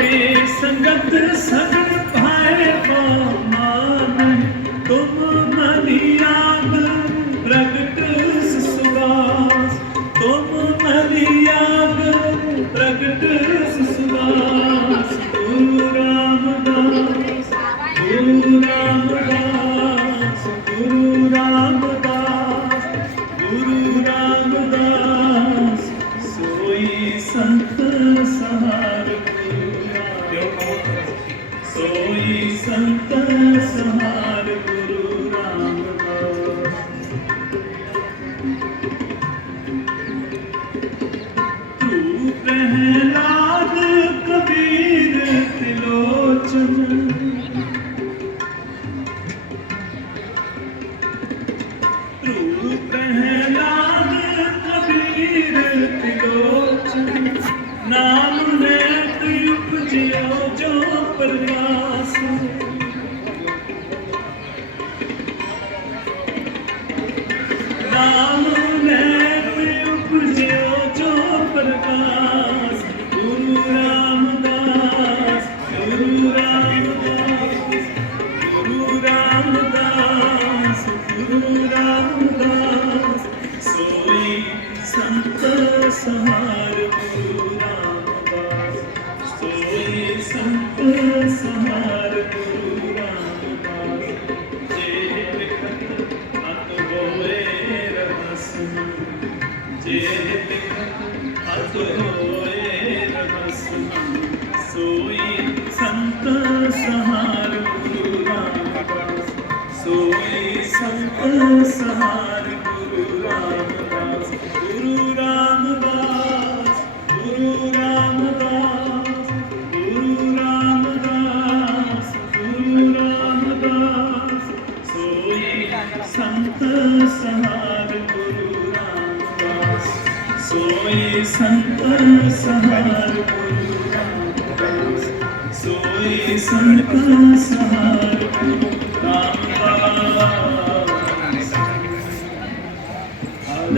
ਆਪੇ ਸੰਗਤ ਸਗਨ ਭਾਏ ਕੋ ਮਾਨ। ਤੁਮ ਮਲਿਆਬ ਪ੍ਰਗਟ ਸੁਦਾਸ ਤੁਮ ਮਲਿਆਬ ਪ੍ਰਗਟ संत सहार गुरु रामदास सोई संत ਜੇ ਅਤ ਹੋਏ ਰਮਸਨ ਸੋਈ ਸੰਤ ਸਹਾਰ ਗੁਰੂ ਰਾਮਦਾਸ ਸੋਈ ਸੰਤ ਸਹਾਰ ਗੁਰੂ ਰਾਮਦਾਸ ਗੁਰੂ ਰਾਮਦਾਸ ਗੁਰੂ ਰਾਮਦਾਸ ਗੁਰੂ ਰਾਮਦਾਸ ਗੁਰੂ ਰਾਮਦਾਸ ਸੋਈ ਸੰਤ ਸਹਾਰ ਸੋਏ ਸੰਤ ਸਹਾਰ ਗੁਰੂ ਰਾਮਦਾਸ ਸਹਾਰ